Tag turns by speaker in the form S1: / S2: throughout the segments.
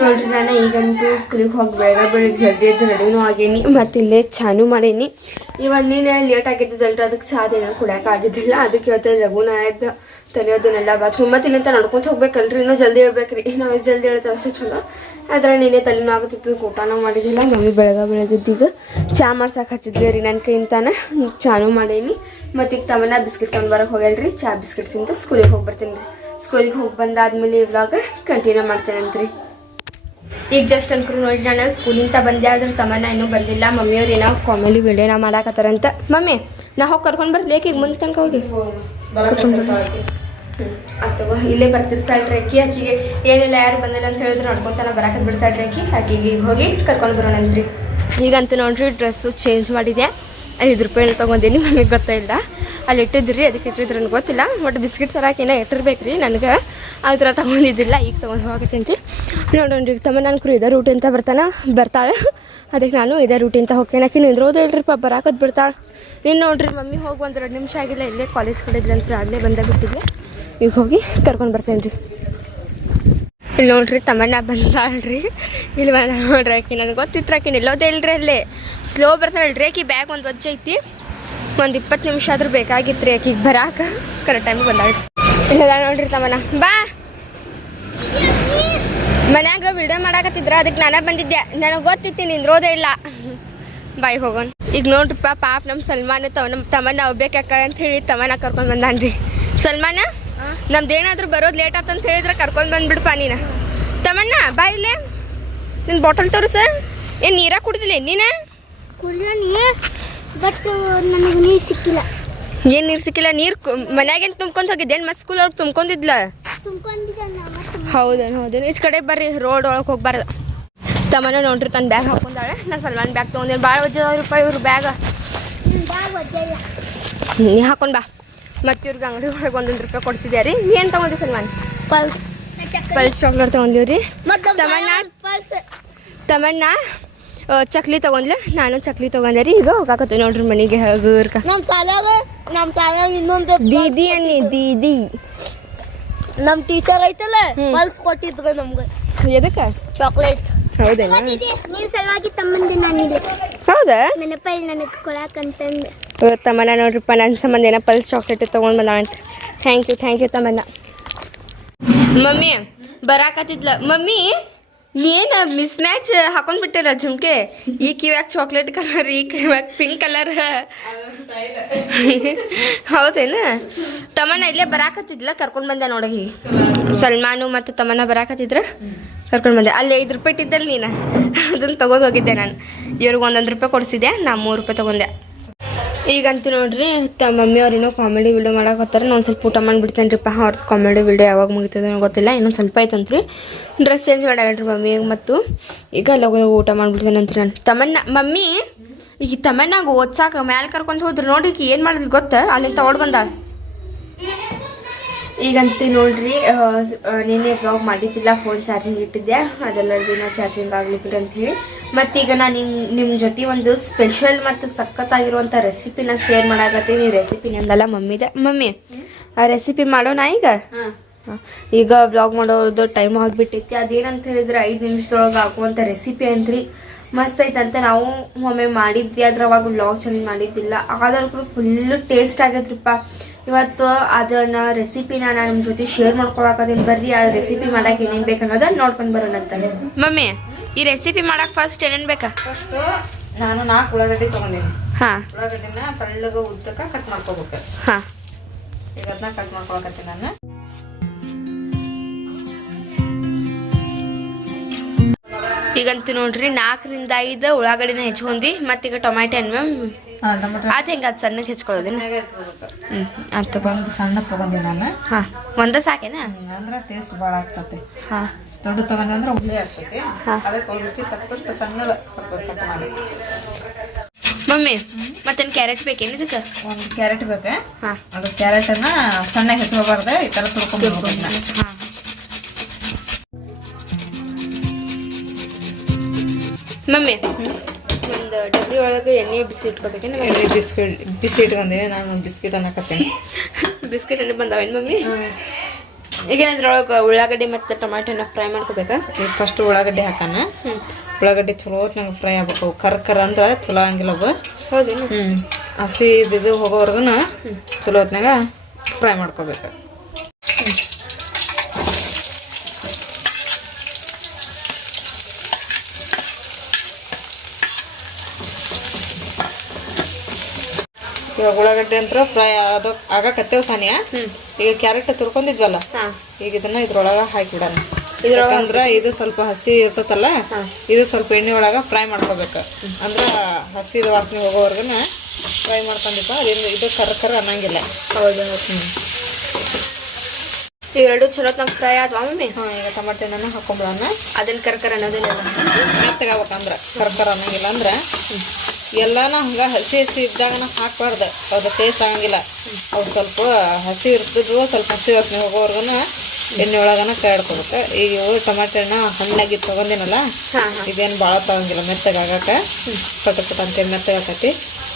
S1: ನೋಡ್ರಿ ನಾನು ಈಗಂತೂ ಸ್ಕೂಲಿಗೆ ಹೋಗಿ ಬೇಗ ಬೆಳಗ್ಗೆ ಜಲ್ದಿ ಎದ್ದು ರೆಡಿನೂ ಆಗೇನಿ, ಮತ್ತು ಇಲ್ಲೇ ಚಾನು ಮಾಡೇನಿ. ಇವಾಗ ನೀನೇ ಲೇಟ್ ಆಗಿದ್ದಲ್ರಿ ಅದಕ್ಕೆ ಚಾದೇನೋ ಕುಡಿಯೋಕೆ ಆಗಿದ್ದಿಲ್ಲ, ಅದಕ್ಕೆ ಇವತ್ತು ರಘುನ ಆಯ್ತು ತಲೆಯೋದನ್ನೆಲ್ಲ ಬಾಚ್ ಮತ್ತೆ ಇಲ್ಲಿಂದ ನಡ್ಕೊಂತ ಹೋಗ್ಬೇಕಲ್ರಿ, ಇನ್ನೂ ಜಲ್ದಿ ಹೇಳ್ಬೇಕ್ರಿ. ನಾವು ಜಲ್ದಿ ಹೇಳ್ತೇವೆ ಅಷ್ಟೇ ಚಲೋ. ಆದ್ರೆ ನೀನೇ ತಲೆನೂ ಆಗುತ್ತಿತ್ತು, ಊಟನೂ ಮಾಡಿದ್ದಿಲ್ಲ, ಮಮ್ಮಿ ಬೆಳಗ್ಗೆ ಬೆಳಗಿದ್ದೀಗ ಚಾ ಮಾಡ್ಸಕ್ಕೆ ಹಚ್ಚಿದ್ದೆ ರೀ ನನ್ನ ಕೈಯಿಂದಾನೆ. ಚಾನು ಮಾಡೇನಿ. ಮತ್ತು ಈಗ ತಮ್ಮನ ಬಿಸ್ಕಿಟ್ ತಂದು ಬರೋಕೆ ಹೋಗಲ್ರಿ ಚಾ ಬಿಸ್ಕಿಟ್ ತಿಂತ ಸ್ಕೂಲಿಗೆ ಹೋಗಿ ಬರ್ತೀನಿ ರೀ. ಸ್ಕೂಲಿಗೆ ಹೋಗಿ ಬಂದಾದ್ಮೇಲೆ ಇವಾಗ ಕಂಟಿನ್ಯೂ ಮಾಡ್ತೇನೆ ಕಂಟಿನ್ಯೂ ಮಾಡ್ತೇನಂತ್ರಿ. ಈಗ ಜಸ್ಟ್ ಅನ್ಕರು ನೋಡಿ ನಾನು ಸ್ಕೂಲಿಂದ ಬಂದೆ ಆದ್ರೆ ತಮ್ಮನ ಇನ್ನೂ ಬಂದಿಲ್ಲ. ಮಮ್ಮಿಯವ್ರು ಏನೋ ಕಾಮಿಡಿ ವಿಡಿಯೋನ ಮಾಡಾಕತ್ತಾರಂತ. ಮಮ್ಮಿ, ನಾ ಹೋಗಿ ಕರ್ಕೊಂಡು ಬರ್ತೀನಿ ಈಗ ಮುಂದೆ ತನಕ ಹೋಗಿ. ಅಥವಾ ಇಲ್ಲೇ ಬರ್ತಿರ್ತಾಳ್ರಿ ಅಕ್ಕಿ ಆಕಿಗೆ ಏನಿಲ್ಲ, ಯಾರು ಬಂದಿಲ್ಲ ಅಂತ ಹೇಳಿದ್ರೆ ನೋಡ್ಕೊತಾನ ಬರಾಕತ್ ಬಿಡ್ತಾಳ್ರಿ ಅಕ್ಕಿ. ಆಕಿಗೆ ಹೋಗಿ ಕರ್ಕೊಂಡು ಬರೋಣಂತ್ರಿ. ಈಗಂತೂ ನೋಡ್ರಿ ಡ್ರೆಸ್ಸು ಚೇಂಜ್ ಮಾಡಿದೆ ಐದು ರೂಪಾಯಿ ತೊಗೊಂಡೀನಿ ಮಮ್ಮಿಗೆ ಗೊತ್ತಿಲ್ಲ ಅಲ್ಲಿ ಇಟ್ಟಿದ್ರಿ, ಅದಕ್ಕೆ ಇಟ್ಟಿದ್ರು ನನಗೆ ಗೊತ್ತಿಲ್ಲ. ಬಟ್ ಬಿಸ್ಕಿಟ್ ತರಕ್ಕೆ ಏನೋ ಇಟ್ಟಿರ್ಬೇಕು ರೀ ನನಗೆ ಆ ಥರ ತೊಗೊಂಡಿದ್ದಿಲ್ಲ, ಈಗ ತೊಗೊಂಡು ಹೋಗ್ತೀನಿ ರೀ ನೋಡೋಣ್ರಿ ತಮ್ಮ ನಾನು ಕುರಿ ಇದೇ ರೂಟಿ ಅಂತ ಬರ್ತಾನೆ, ಬರ್ತಾಳೆ. ಅದಕ್ಕೆ ನಾನು ಇದೇ ರೂಟಿ ಅಂತ ಹೋಗ್ತೇನೆ. ಆಕೆ ನಿಂದ್ರೋದು ಇಲ್ರಿಪ್ಪ ಬರಾಕೋದು ಬಿಡ್ತಾಳೆ. ನೀನು ನೋಡ್ರಿ, ಮಮ್ಮಿ ಹೋಗಿ ಒಂದು ಎರಡು ನಿಮಿಷ ಆಗಿಲ್ಲ ಇಲ್ಲೇ ಕಾಲೇಜ್ ಕಡೆ ಇದ್ರಂತ ಆಗಲೇ ಬಂದೇ ಬಿಟ್ಟಿದ್ದೆ ಈಗ ಹೋಗಿ ಕರ್ಕೊಂಡು ಬರ್ತೇನೆ ರೀ ಇಲ್ಲಿ ನೋಡ್ರಿ ತಮ್ಮನ್ನ ಬಂದಾಳ್ರಿ. ಇಲ್ಲಿ ಬಂದ ನೋಡ್ರಿ ಆಕಿ ನನಗೆ ಗೊತ್ತಿತ್ತು ಆಕಿ ನಿಲ್ಲೋದೇ ಇಲ್ರಿ ಅಲ್ಲೇ. ಸ್ಲೋ ಬರ್ತಾನಲ್ರಿ ಆಕಿ ಬ್ಯಾಗ್ ಒಂದು ವಜ್ಜ ಐತಿ ಒಂದು ಇಪ್ಪತ್ತು ನಿಮಿಷ ಆದ್ರೂ ಬೇಕಾಗಿತ್ತು ರೀ ಆಕಿಗೆ ಬರಾಕ. ಕರೆಕ್ಟ್ ಟೈಮಿಗೆ ಬಂದಾಳ್ರಿ. ಇಲ್ಲ ನೋಡ್ರಿ ತಮ್ಮನ ಬಾ. ಮನ್ಯಾಗ ವಿಡಿಯೋ ಮಾಡಾಕತ್ತಿದ್ರ ಅದಕ್ಕೆ ನಾನೇ ಬಂದಿದ್ದೆ. ನನಗೆ ಗೊತ್ತಿತ್ತು ನಿಂದ್ರೋದೇ ಇಲ್ಲ. ಬಾಯ್ ಹೋಗೋಣ. ಈಗ ನೋಡ್ರಿಪ್ಪ, ಪಾಪ ನಮ್ಮ ಸಲ್ಮಾನ್ ತಮ್ಮ ನಮ್ಮ ತಮ್ಮನ ಒಬ್ಬೇಕಾಕ ಅಂತ ಹೇಳಿ ತಮ್ಮನ ಕರ್ಕೊಂಡು ಬಂದಾನ್ರಿ. ಸಲ್ಮಾನ? ನಮ್ದು ಏನಾದರೂ ಬರೋದು ಲೇಟ್ ಆತಂತ ಹೇಳಿದ್ರೆ ಕರ್ಕೊಂಡು ಬಂದ್ಬಿಡಪ್ಪ ನೀನು. ತಮ್ಮಣ್ಣ ಬಾ ಇಲ್ಲೇ. ನಿನ್ನ ಬಾಟಲ್ ತೋರಿಸ ಏನು ನೀರ ಕುಡಿದಿಲ್ಲ ನೀನು?
S2: ಬಟ್ ನನಗೆ ನೀರು ಸಿಕ್ಕಿಲ್ಲ.
S1: ಏನು ನೀರು ಸಿಕ್ಕಿಲ್ಲ? ನೀರು ಮನ್ಯಾಗೇನು ತುಂಬ್ಕೊಂಡು ಹೋಗಿದ್ದೇನು ಮತ್ತೆ ಸ್ಕೂಲ್ ಒಳಗೆ ತುಂಬ್ಕೊಂಡಿದ್ಲ? ಹೌದೇನು ಹೌದೇನು ಈಚ ಕಡೆ ಬರ್ರಿ ರೋಡ್ ಒಳಗೆ ಹೋಗ್ಬಾರ್ದು ತಮ್ಮನ ನೋಡ್ರಿ ತನ್ನ ಬ್ಯಾಗ್ ಹಾಕೊಂಡಾಳೆ ನಾ ಸಲ್ಮಾನ್ ಬ್ಯಾಗ್ ತೊಗೊಂಡೇನು. ಭಾಳ ವಜ್ಜ ರೂಪಾಯಿ ಇವ್ರ ಬ್ಯಾಗ ನೀ ಹಾಕೊಂಡು ಬಾ. ಮತ್ತೆ ಇವ್ರಿಗೆ ಅಂಗಡಿ ಒಳಗೆ ಒಂದೊಂದು ರೂಪಾಯಿ ಕೊಡ್ಸಿದ್ಯಾ ರೀ? ನೀ ಏನು ತೊಗೊಂಡಿ ಸಲ್ಮಾನ್?
S2: ಪಲ್ಸ್.
S1: ಪಲ್ಸ್ ಚಾಕ್ಲೇಟ್ ತೊಗೊಂಡಿವಿ ರೀ
S2: ಮತ್ತೆ
S1: ತಮಣ್ಣ?
S2: ಪಲ್ಸ್?
S1: ತಮಣ್ಣ ಚಕ್ಲಿ ತೊಗೊಂಡ್ಲೆ. ನಾನು ಚಕ್ಲಿ ತೊಗೊಂಡೆ ರೀ. ಈಗ ಹೋಗಾಕತ್ತೀವಿ ನೋಡ್ರಿ ಮನೆಗೆ ಹಗರ್ಕ
S2: ನಮ್ಮ ಶಾಲ್ಯಾಗ ನಮ್ಮ ಶಾಲ್ಯಾಗ ಇನ್ನೊಂದು
S1: ದೀದಿ ಅನ್ನಿ ದೀದಿ.
S2: ನಮ್ಮ ಟೀಚರ್ ಐತಲ್ಲ ಪಲ್ಸ್ ಕೊಟ್ಟಿದ್ರು ನಮ್ಗೆ.
S1: ಎದಕ್ಕೆ?
S2: ಚಾಕ್ಲೇಟ್.
S1: ಹೌದೇನಾ?
S2: ನೀನು ಸಲುವಾಗಿ ತಮ್ಮಂದಿ ನಾನಿಲ್ಲ.
S1: ಹೌದಾ?
S2: ನೆನಪಲ್ಲಿ ನನಗೆ ಕೊಡಾಕಂತಂದು.
S1: ಓ, ತಮ್ಮನ ನೋಡ್ರಿಪ್ಪ ನನ್ನ ಸಂಬಂಧ ಏನೋ ಪಲ್ಸ್ ಚಾಕ್ಲೇಟ್ ತೊಗೊಂಡು ಬಂದಾಳಂತ ಥ್ಯಾಂಕ್ ಯು ಥ್ಯಾಂಕ್ ಯು ತಮ್ಮನ ಮಮ್ಮಿ ಬರಾಕತ್ತಿದ್ಲ. ಮಮ್ಮಿ ನೀನು ಮಿಸ್ ಮ್ಯಾಚ್ ಹಾಕೊಂಡ್ಬಿಟ್ಟಿರ ಜುಮ್ಕೆ? ಈ ಕಿವ್ಯಾಗ ಚಾಕ್ಲೇಟ್ ಕಲರ್ ಈ ಕಿವ್ಯಾಗ ಪಿಂಕ್ ಕಲರ್ ಹೌದೇನ? ತಮ್ಮನ ಇಲ್ಲೇ ಬರಾಕತ್ತಿದ್ಲ ಕರ್ಕೊಂಡು ಬಂದೆ ನೋಡಗಿ. ಸಲ್ಮಾನು ಮತ್ತು ತಮ್ಮನ ಬರಾಕತ್ತಿದ್ರ ಕರ್ಕೊಂಡು ಬಂದೆ. ಅಲ್ಲಿ ಐದು ರೂಪಾಯಿ ಇಟ್ಟಿದ್ದಲ್ಲ ನೀನು. ಅದನ್ನ ತಗೊಂಡು ಹೋಗಿದ್ದೆ ನಾನು. ಇವ್ರಿಗೆ ಒಂದೊಂದು ರೂಪಾಯಿ ಕೊಡಿಸಿದ್ದೆ ನಾ ಮೂರು ರೂಪಾಯಿ ತೊಗೊಂಡೆ. ಈಗಂತೂ ನೋಡ್ರಿ, ತ ಮಮ್ಮಿ ಅವ್ರೇನೋ ಕಾಮಿಡಿ ವಿಡಿಯೋ ಮಾಡಕತ್ತಾರೆ ನಾನು ಸ್ವಲ್ಪ ಊಟ ಮಾಡಿಬಿಡ್ತೇನೆ ರೀಪ್ಪ ಅವ್ರದ್ದು ಕಾಮಿಡಿ ವಿಡಿಯೋ ಯಾವಾಗ ಮುಗಿತದೆ ಗೊತ್ತಿಲ್ಲ ಇನ್ನೊಂದು ಸ್ವಲ್ಪ ಐತಂತ್ರಿ ಡ್ರೆಸ್ ಚೇಂಜ್ ಮಾಡ್ಯಾಳ್ರಿ ಮಮ್ಮಿ ಮತ್ತು. ಈಗ ಎಲ್ಲ ಊಟ ಮಾಡ್ಬಿಡ್ತೇನೆ ಅಂತ ನಾನು. ತಮ್ಮನ್ನ ಮಮ್ಮಿ ಈಗ ತಮ್ಮನ್ನಾಗ ಓದ್ಸಾಕ ಮ್ಯಾಲೆ ಕರ್ಕೊಂಡು ಹೋದ್ರು ನೋಡಿ ಏನು ಮಾಡಿದ್ಲು ಗೊತ್ತಾ? ಅಲ್ಲಿಂದ ಓಡ್ ಬಂದಾಳ. ಈಗಂತೂ ನೋಡ್ರಿ ನಿನ್ನೆ ಬ್ಲಾಗ್ ಮಾಡಿದ್ದಿಲ್ಲ ಫೋನ್ ಚಾರ್ಜಿಂಗ್ ಇಟ್ಟಿದ್ದೆ. ಅದೆಲ್ಲ ದಿನ ಚಾರ್ಜಿಂಗ್ ಆಗಲಿ ಬಿಡು ಅಂತ ಹೇಳಿ. ಮತ್ತೀಗ ನಾನು ನಿಮ್ಮ ನಿಮ್ಮ ಜೊತೆ ಒಂದು ಸ್ಪೆಷಲ್ ಮತ್ತು ಸಖತ್ತಾಗಿರುವಂಥ ರೆಸಿಪಿನ ಶೇರ್ ಮಾಡಾಕತ್ತೀನಿ. ರೆಸಿಪಿ ನಂದಲ್ಲ ಮಮ್ಮಿದೆ. ಮಮ್ಮಿ ಆ ರೆಸಿಪಿ ಮಾಡೋಣ ಈಗ. ಈಗ ಬ್ಲಾಗ್ ಮಾಡೋದು ಟೈಮ್ ಆಗಿಬಿಟ್ಟೈತಿ ಅದೇನಂತ ಹೇಳಿದ್ರೆ ಐದು ನಿಮಿಷದೊಳಗೆ ಹಾಕುವಂಥ ರೆಸಿಪಿ ಅಂತ್ರಿ. ಮಸ್ತ್ ಐತಂತೆ ನಾವು ಒಮ್ಮೆ ಮಾಡಿದ್ವಿ. ಆದ್ರೆ ಅವಾಗ ಲಾಗ್ ಚಂದ ಮಾಡಿದ್ದಿಲ್ಲ. ಆದ್ರೂ ಕೂಡ ಫುಲ್ಲು ಟೇಸ್ಟ್ ಆಗೈತ್ರಿಪ್ಪ ಇವತ್ತು ಅದನ್ನ ರೆಸಿಪಿನ ನಾನು ನಿಮ್ಮ ಜೊತೆ ಶೇರ್ ಮಾಡ್ಕೊಳಕತ್ತೀನಿ. ಬರ್ರಿ ಆ ರೆಸಿಪಿ ಮಾಡಕ್ಕೆ ಏನೇನು ಬೇಕನ್ನೋದನ್ನ ನೋಡ್ಕೊಂಡು ಬರೋಣ ಅಂತ ಮಮ್ಮಿ ಈ ರೆಸಿಪಿ ಮಾಡಕ್ಕೆ ಫಸ್ಟ್ ಏನೇನು ಬೇಕಾ?
S3: ಫಸ್ಟು ನಾನು ನಾಲ್ಕು ಉಳ್ಳಾಗಡ್ಡಿ ತೊಗೊಂಡೀನಿ.
S1: ಹಾಂ.
S3: ಉಳ್ಳಾಗಡ್ಡಿನ ಸಳ್ಳಗ ಉದ್ದಕ್ಕ ಕಟ್ ಮಾಡ್ಕೋಬೇಕು.
S1: ಹಾಂ.
S3: ಕಟ್ ಮಾಡ್ಕೊಳಕತ್ತೀನಿ ನಾನು.
S1: ಈಗಂತೂ ನೋಡ್ರಿ ನಾಲ್ಕರಿಂದ ಐದು ಉಳ್ಳಾಗಡ್ಡಿನ ಹೆಚ್ಕೊಂಡಿ ಮತ್ತೀಗ ಟೊಮ್ಯಾಟೊ ಮ್ಯಾಮ್
S3: ಟೊಮೆಟೊ
S1: ಅದು ಹೆಂಗೆ ಅದು ಸಣ್ಣಗೆ ಹೆಚ್ಕೊಳ್ಳೋದಿನ? ಹ್ಞೂ ಅದು
S3: ತಗೊಂಡು ಸಣ್ಣ ತೊಗೊಂಡಿನಿ ನಾನು.
S1: ಹಾಂ ಒಂದ ಸಾಕೇನಾ?
S3: ಅಂದ್ರೆ ಟೇಸ್ಟ್ ಭಾಳ ಆಗ್ತತೆ.
S1: ಹಾಂ.
S3: ದೊಡ್ಡ ತಗೊಂಡೆ ಅಂದ್ರೆ ಹುಳಿ ಆಗ್ತೈತಿ. ಅದಕ್ಕೆ ರುಚಿ ತಕ್ಕಷ್ಟು ಸಣ್ಣದ
S1: ಮಮ್ಮಿ ಮತ್ತೇನು ಕ್ಯಾರೆಟ್ ಬೇಕೇನು ಇದಕ್ಕೆ?
S3: ಒಂದು ಕ್ಯಾರೆಟ್ ಬೇಕು?
S1: ಹಾಂ.
S3: ಅದು ಕ್ಯಾರೆಟನ್ನ ಸಣ್ಣಗೆ ಹೆಚ್ಕೋಬಾರ್ದು ಈ ಥರ ತುರ್ಕೊಂಡ್ಬಿಡ್ಬೇಕು
S1: ಹಾಂ. ಮಮ್ಮಿ. ಒಂದು ಡಬ್ರಿ ಒಳಗೆ ಎಣ್ಣೆ ಬಿಸಿ ಇಟ್ಕೋಬೇಕೇನು
S3: ಎಣ್ಣೆ ಬಿಸ್ಕಿಟ್ ಬಿಸಿ ಇಟ್ಕೊಂಡೀನಿ ನಾನು ಒಂದು ಬಿಸ್ಕಿಟ್ ಅನ್ನಕತ್ತೀನಿ.
S1: ಬಿಸ್ಕಿಟ್ ಎಣ್ಣೆ ಬಂದಾವೇನು ಮಮ್ಮಿ? ಈಗ ಇದ್ರೊಳಗೆ ಉಳ್ಳಾಗಡ್ಡಿ ಮತ್ತು ಟೊಮ್ಯಾಟೋನ ಫ್ರೈ ಮಾಡ್ಕೋಬೇಕಾ?
S3: ಈಗ ಫಸ್ಟ್ ಉಳ್ಳಾಗಡ್ಡಿ ಹಾಕೋಣ. ಉಳ್ಳಾಗಡ್ಡೆ ಚಲೋ ನಂಗೆ ಫ್ರೈ ಆಗ್ಬೇಕು. ಕರ್ ಕರ್ ಅಂದ್ರೆ ಚಲೋ ಹಂಗಿಲ್ಲ ಅವು.
S1: ಹೌದೇನು?
S3: ಹ್ಞೂ ಹಸಿ ಇದು ಹೋಗೋವರೆಗೂ ಚಲೋ ಹೊತ್ನಾಗ ಫ್ರೈ ಮಾಡ್ಕೋಬೇಕು. ಇವಾಗ ಉಳ್ಳಾಗಡ್ಡೆ ಅಂತ ಫ್ರೈ ಅದು ಆಗಕತ್ತೇವ ಸಾನಿಯಾ. ಈಗ ಕ್ಯಾರೆಟ್ ತುರ್ಕೊಂಡಿದ್ವಲ್ಲ? ಈಗ ಇದನ್ನ ಇದ್ರೊಳಗೆ ಹಾಕಿಬಿಡೋಣ
S1: ಇದ್ರೊಳಗ
S3: ಯಾಕಂದ್ರೆ ಇದು ಸ್ವಲ್ಪ ಹಸಿ ಇರ್ತತಲ್ಲ ಇದು ಸ್ವಲ್ಪ ಎಣ್ಣೆ ಒಳಗೆ ಫ್ರೈ ಮಾಡ್ಕೋಬೇಕು. ಅಂದ್ರೆ ಹಸಿದ ವಾಸನೆ ಹೋಗೋವರೆಗೂ ಫ್ರೈ ಮಾಡ್ಕೊಂಡಿಪ್ಪ ಅದ್ರಿಂದ ಇದು ಕರ್ ಕರ್ ಅನ್ನಂಗಿಲ್ಲ.
S1: ಹೌದು. ಇವೆರಡು ಚಲೋ ನಮ್ಗೆ ಫ್ರೈ ಆದ್ವಾ ಮಮ್ಮಿ?
S3: ಹಾಂ ಈಗ ಟಮಾಟೆ ಹಣ್ಣನ್ನ ಹಾಕೊಂಬಿಡೋಣ
S1: ಅದನ್ನ ಕರ್ಕರ ಅನ್ನೋದಿಲ್ಲ
S3: ಮೆತ್ತಗಾಗ್ಬೇಕಂದ್ರೆ ಕರ್ ಕರ್ ಅನ್ನಂಗಿಲ್ಲ ಅಂದ್ರೆ ಎಲ್ಲಾನ ಹಂಗೆ ಹಸಿ ಹಸಿ ಇದ್ದಾಗನ ಹಾಕ್ಬಾರ್ದು. ಅದು ಟೇಸ್ಟ್ ಆಗಂಗಿಲ್ಲ. ಅವು ಸ್ವಲ್ಪ ಹಸಿ ಇರ್ತಿದ್ವು ಸ್ವಲ್ಪ ಹಸಿ ಹೊತ್ತಿನ ಹೋಗೋವರೆಗೂ ಎಣ್ಣೆ ಒಳಗನ ಕೈಯಾಡ್ಕೋಬೇಕು. ಈಗ ಇವು ಟಮಾಟೆ ಹಣ್ಣು ಹಣ್ಣಾಗಿ ತೊಗೊಂಡಿನಲ್ಲ ಇದೇನು ಭಾಳ ತಗೊಂಗಿಲ್ಲ ಮೆತ್ತಗಾಗಕ ಪಟ ಪಟ ಅಂತೇಳಿ ಮೆತ್ತಗಾಕತಿ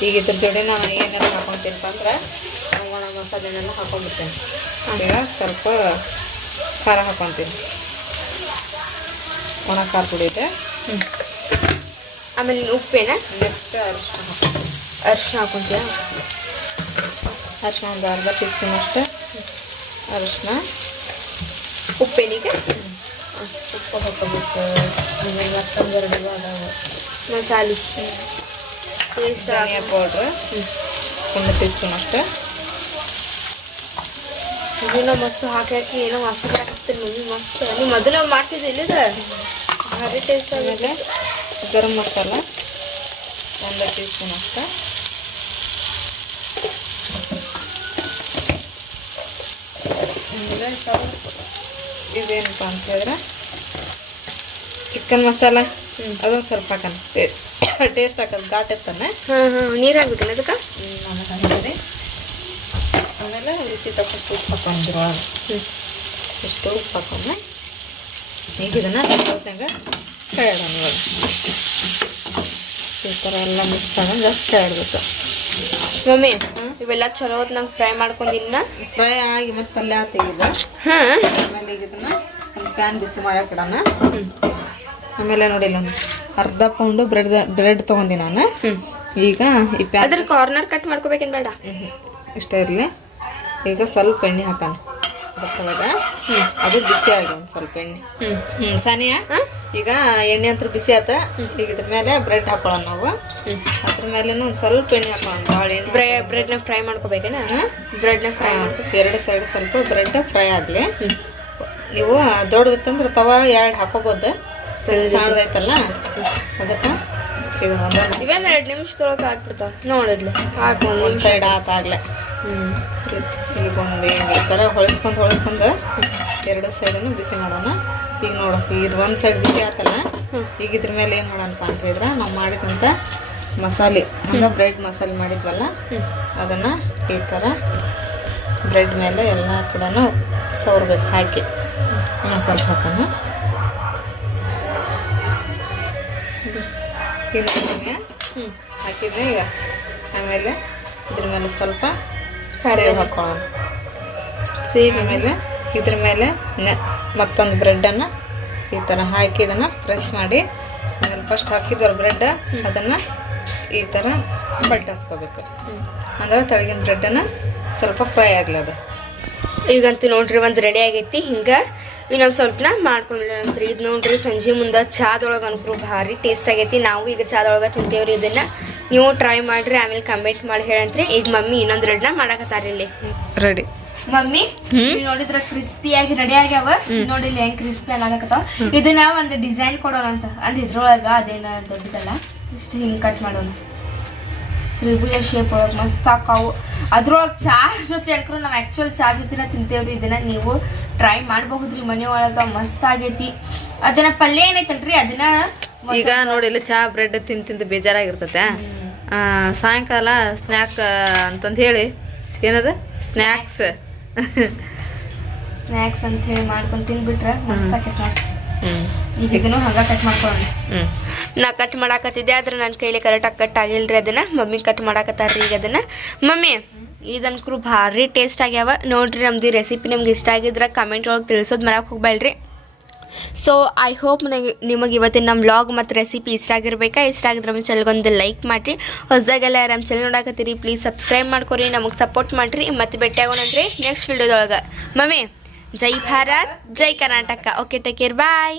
S3: ಈಗ ಇದ್ರ ಜೋಡಿ ನಾನು ಏನೆಲ್ಲ ಹಾಕೊಂತೀನಪ್ಪ ಅಂದ್ರೆ ಒಣ ಮಸಾಲೆನೆಲ್ಲ ಹಾಕೊಂಡ್ಬಿಡ್ತೇನೆ. ಈಗ ಸ್ವಲ್ಪ ಖಾರ ಹಾಕೊತೀನಿ. ಒಣ ಖಾರ ಪುಡಿ ಇದೆ.
S1: ಆಮೇಲೆ ಉಪ್ಪೇನ?
S3: ನೆಕ್ಸ್ಟ್ ಅರಿಶಿನ
S1: ಅರ್ಶಿನ ಹಾಕೊಂತೀಯ
S3: ಅರಿಶಿನ ಒಂದು ಅರ್ಧ ಟೀ ಸ್ಪೂನ್ ಅಷ್ಟು ಅರಿಶಿನ
S1: ಉಪ್ಪೇನಿಗೆ
S3: ಉಪ್ಪು ಹಾಕೋಬೇಕು. ಆಮೇಲೆ ಮತ್ತೊಂದು ಎರಡು ಅದಾವು.
S1: ಮಸಾಲೆ. ಟೇಸ್ಟ್
S3: ಧನಿಯಾ ಪೌಡ್ರ್. ಒಂದು ಟೀ ಸ್ಪೂನ್ ಅಷ್ಟು.
S1: ಇದನ್ನ ಮಸ್ತ್ ಹಾಕಿ ಹಾಕಿ ಏನೋ ಮಸ್ತ್ ಹಾಕ್ತೀನಿ ಮಸ್ತ್. ನೀವು ಮೊದಲು ಮಾಡ್ತಿದ್ದೆ ಇಲ್ಲಿದ ಭಾರಿ ಟೇಸ್ಟ್ ಆಮೇಲೆ
S3: ಗರಂ ಮಸಾಲ ಒಂದು ಟೀ ಸ್ಪೂನ್ ಅಷ್ಟ. ಆಮೇಲೆ ಸ್ವಲ್ಪ ಇದೇನಪ್ಪ ಅಂತ ಹೇಳಿದ್ರೆ ಚಿಕನ್ ಮಸಾಲ ಅದೊಂದು ಸ್ವಲ್ಪ ಹಾಕೋಣ. ಟೇಸ್ಟ್ ಹಾಕೋದು ಘಾಟ್ ಇರ್ತಾನೆ.
S1: ಹಾಂ ಹಾಂ ನೀರು ಅದಕ್ಕೆ?
S3: ಆಮೇಲೆ ರುಚಿ ತಕ್ಕಷ್ಟು ಉಪ್ಪು ಹಾಕೊಂಡಿರೋ
S1: ಹ್ಞೂ
S3: ಇಷ್ಟು ಉಪ್ಪು ಹಾಕೊಂಡೆ ಈಗ ಇದನ್ನು ಆಡೋಣ ಇವಾಗ ಈ ಥರ ಎಲ್ಲ ಮಿಕ್ಸ್ ಆಗೋದು ಕೈ ಹೇಳ್ಬೇಕು
S1: ಮಮ್ಮಿ ಇವೆಲ್ಲ ಚಲೋ ಹೊತ್ತು ನಂಗೆ ಫ್ರೈ ಮಾಡ್ಕೊಂಡಿನ
S3: ಫ್ರೈ ಆಗಿ ಮತ್ತೆ ಪಲ್ಯ ತೆಗಿದ.
S1: ಹಾಂ.
S3: ಆಮೇಲೆ ಈಗ ಇದನ್ನು ಒಂದು ಪ್ಯಾನ್ ಬಿಸಿ ಮಾಡಕ್ಕೆ ಇಡೋಣ ಆಮೇಲೆ ನೋಡಿಲ್ಲ ಅರ್ಧ ಪೌಂಡು ಬ್ರೆಡ್ ಬ್ರೆಡ್ ತೊಗೊಂಡಿ ನಾನು. ಈಗ ಈ ಪ್ಯಾನ್
S1: ಅದ್ರ ಕಾರ್ನರ್ ಕಟ್ ಮಾಡ್ಕೋಬೇಕೇನು ಬೇಡ?
S3: ಇಷ್ಟೇ ಇರಲಿ. ಈಗ ಸ್ವಲ್ಪ ಎಣ್ಣೆ ಹಾಕೋಣ. ಅದಕ್ಕೊಳಗ ಅದು ಬಿಸಿ ಆಗ ಒಂದು ಸ್ವಲ್ಪ ಎಣ್ಣೆ.
S1: ಹ್ಞೂ
S3: ಹ್ಞೂ ಸಾನಿಯಾ? ಈಗ ಎಣ್ಣೆ ಅಂತ ಬಿಸಿ ಆತ. ಈಗ ಇದ್ರ ಮೇಲೆ ಬ್ರೆಡ್ ಹಾಕೊಳ್ಳೋಣ ನಾವು. ಅದ್ರ ಮೇಲೆ ಒಂದು ಸ್ವಲ್ಪ ಎಣ್ಣೆ ಹಾಕೊಳ್ಳೋಣ. ಭಾಳ ಎಣ್ಣೆ
S1: ಬ್ರೆ ಬ್ರೆಡ್ನ ಫ್ರೈ ಮಾಡ್ಕೋಬೇಕೇನ? ಬ್ರೆಡ್ನ ಫ್ರೈ
S3: ಎರಡು ಸೈಡ್ ಸ್ವಲ್ಪ ಬ್ರೆಡ್ ಫ್ರೈ ಆಗಲಿ. ನೀವು ದೊಡ್ಡದಿತ್ತಂದ್ರೆ ತವ ಎರಡು ಹಾಕೋಬೋದು. ಸಣ್ಣದೈತಲ್ಲ ಅದಕ್ಕೆ ಇದು ಒಂದೊಂದು
S1: ಇವೇನು ಎರಡು ನಿಮಿಷದೊಳಗೆ ಹಾಕ್ಬಿಡ್ತಾವ ನೋಡಿದ್ಲೆ ಹಾಕಿ ಒಂದು
S3: ಒಂದು ಸೈಡ್ ಆತಾಗ್ಲೆ
S1: ಹ್ಞೂ
S3: ಈಗ ಒಂದು ಏನು ಈ ಥರ ಹೊಳಿಸ್ಕೊಂಡು ಹೊಳಿಸ್ಕೊಂಡು ಎರಡು ಸೈಡನ್ನು ಬಿಸಿ ಮಾಡೋಣ. ಈಗ ನೋಡು ಈಗ ಇದು ಒಂದು ಸೈಡ್ ಬಿಸಿ ಆತಲ್ಲ? ಈಗ ಇದ್ರ ಮೇಲೆ ಏನು ಮಾಡೋಣಪ್ಪ ಅಂತ ಹೇಳಿದ್ರೆ ನಾವು ಮಾಡಿದಂಥ ಮಸಾಲೆ ಅಂದ್ರೆ ಬ್ರೆಡ್ ಮಸಾಲೆ ಮಾಡಿದ್ವಲ್ಲ? ಅದನ್ನು ಈ ಥರ ಬ್ರೆಡ್ ಮೇಲೆ ಎಲ್ಲ ಕೂಡ ಸವರ್ಬೇಕು ಹಾಕಿ. ಮಸಾಲೆ ಹಾಕೋಣ. ಹಾಕಿದ್ನೆ ಈಗ ಆಮೇಲೆ ಇದ್ರ ಮೇಲೆ ಸ್ವಲ್ಪ ಸೇವ್ ಹಾಕೊಳ್ಳೋಣ. ಸೇವ್ ಮೇಲೆ ಇದ್ರ ಮೇಲೆ ಮತ್ತೊಂದು ಬ್ರೆಡ್ಡನ್ನು ಈ ಥರ ಹಾಕಿ ಇದನ್ನು ಪ್ರೆಸ್ ಮಾಡಿ. ಆಮೇಲೆ ಫಸ್ಟ್ ಹಾಕಿದ್ವಲ್ಲ ಬ್ರೆಡ್ ಅದನ್ನು ಈ ಥರ ಬಡ್ಡಾಸ್ಕೋಬೇಕು ಅಂದ್ರೆ ತೆಳಗಿನ ಬ್ರೆಡ್ಡನ್ನು ಸ್ವಲ್ಪ ಫ್ರೈ ಆಗಲಿ ಅದು.
S1: ಈಗಂತೂ ನೋಡ್ರಿ ಒಂದು ರೆಡಿ ಆಗೈತಿ. ಹಿಂಗೆ ಇನ್ನೊಂದು ಸ್ವಲ್ಪನ ಮಾಡ್ಕೊಂಡ್ರಿ ಇದು ನೋಡ್ರಿ ಸಂಜೆ ಮುಂದೆ ಚಾದೊಳಗೆ ಅನ್ಕರು ಭಾರಿ ಟೇಸ್ಟ್ ಆಗೈತಿ. ನಾವು ಈಗ ಚಾದೊಳಗೆ ತಿಂತೇವ್ರಿ ಇದನ್ನ. ನೀವು ಟ್ರೈ ಮಾಡ್ರಿ ಆಮೇಲೆ ಕಮೆಂಟ್ ಮಾಡಿ ಹೇಳಂತ್ರಿ. ಈಗ ಮಮ್ಮಿ ಇನ್ನೊಂದು ರೆಡ್ನ ಮಾಡಕತ್ತಾರ ಇಲ್ಲಿ.
S3: ರೆಡಿ
S1: ಮಮ್ಮಿ ನೋಡಿದ್ರ ಕ್ರಿಸ್ಪಿ ಆಗಿ ರೆಡಿ ಆಗ್ಯಾವ? ನೋಡಿ ಹೆಂಗ್ ಕ್ರಿಸ್ಪಿ ಆಗಕತ್ತಾವ. ಇದನ್ನ ಒಂದ್ ಡಿಸೈನ್ ಕೊಡೋಣ ಅಂತ. ಅಂದ್ ಇದ್ರೊಳಗ ಅದೇನ ದೊಡ್ಡದಲ್ಲ ಇಷ್ಟ ಹಿಂಗ್ ಕಟ್ ಮಾಡೋಣ. ತ್ರಿಭುಜ ಶೇಪ್ ಒಳಗೆ ಮಸ್ತ್ ಹಾಕಾವು. ಅದ್ರೊಳಗೆ ಚಾ ಜೊತೆ ಅನ್ಕರು ನಾವು ಆ್ಯಕ್ಚುಲ್ ಚಾ ಜೊತೆನ ತಿಂತೇವ್ರಿ. ಇದನ್ನ ನೀವು ಟ್ರೈ ಮಾಡಬಹುದ್ರಿ ಮನೆಯೊಳಗ ಒಳಗ. ಮಸ್ತ್ ಆಗೈತಿ. ಅದನ್ನ ಪಲ್ಯ ಏನೈತಲ್ರಿ? ಅದನ್ನ
S3: ಈಗ ನೋಡಿ ಇಲ್ಲಿ ಚಹಾ ಬ್ರೆಡ್ ತಿಂದು ತಿಂದು ಬೇಜಾರಾಗಿರ್ತತೆ. ಆ, ಸಾಯಂಕಾಲ ಸ್ನ್ಯಾಕ್ ಅಂತಂದು ಹೇಳಿ. ಏನದು? ಸ್ನ್ಯಾಕ್ಸ್
S1: ಸ್ನ್ಯಾಕ್ಸ್ ಅಂತ ಹೇಳಿ ಮಾಡ್ಕೊಂಡು ತಿನ್ಬಿಟ್ರೆ ಮಸ್ತ್
S3: ಹ್ಞೂ
S1: ಈಗ ಇದನ್ನು ಹಂಗ ಕಟ್ ಮಾಡ್ಕೊಳ್ಳೋಣ.
S3: ಹ್ಞೂ
S1: ನಾ ಕಟ್ ಮಾಡಾಕತ್ತಿದ್ದೆ ಆದ್ರೆ ನನ್ನ ಕೈಲಿ ಕರೆಕ್ಟಾಗಿ ಕಟ್ ಆಗಿಲ್ರಿ ಅದನ್ನ. ಮಮ್ಮಿ ಕಟ್ ಮಾಡಾಕತ್ತಾರ್ರಿ ಈಗ ಅದನ್ನ. ಮಮ್ಮಿ ಇದನ್ಕರು ಭಾರಿ ಟೇಸ್ಟ್ ಆಗ್ಯಾವ. ನೋಡ್ರಿ ನಮ್ದು ರೆಸಿಪಿ ನಿಮ್ಗೆ ಇಷ್ಟ ಆಗಿದ್ರೆ ಕಮೆಂಟ್ ಒಳಗೆ ತಿಳಿಸೋದು ಮರಕ್ಕೆ ಹೋಗ್ಬೇಡ್ರಿ. ಸೊ ಐ ಹೋಪ್ ನಿಮಗೆ ಇವತ್ತಿನ ನಮ್ಮ ವ್ಲಾಗ್ ಮತ್ತು ರೆಸಿಪಿ ಇಷ್ಟ ಆಗಿರ್ಬೇಕಾ? ಇಷ್ಟ ಆಗಿದ್ರೆ ನಮ್ಮ ಚಾನಲ್ಗೊಂದು ಲೈಕ್ ಮಾಡಿರಿ. ಹೊಸದಾಗೆಲ್ಲ ನಮ್ಮ ಚಾನಲ್ ನೋಡಾಕತ್ತೀರಿ ಪ್ಲೀಸ್ ಸಬ್ಸ್ಕ್ರೈಬ್ ಮಾಡ್ಕೊರಿ, ನಮಗೆ ಸಪೋರ್ಟ್ ಮಾಡಿರಿ. ಮತ್ತು ಭೇಟಿ ಆಗೋಣಂದ್ರೆ ನೆಕ್ಸ್ಟ್ ವಿಡಿಯೋದೊಳಗೆ ಮಮ್ಮಿ, ಜೈ ಭಾರತ್, ಜೈ Karnataka. Okay take care bye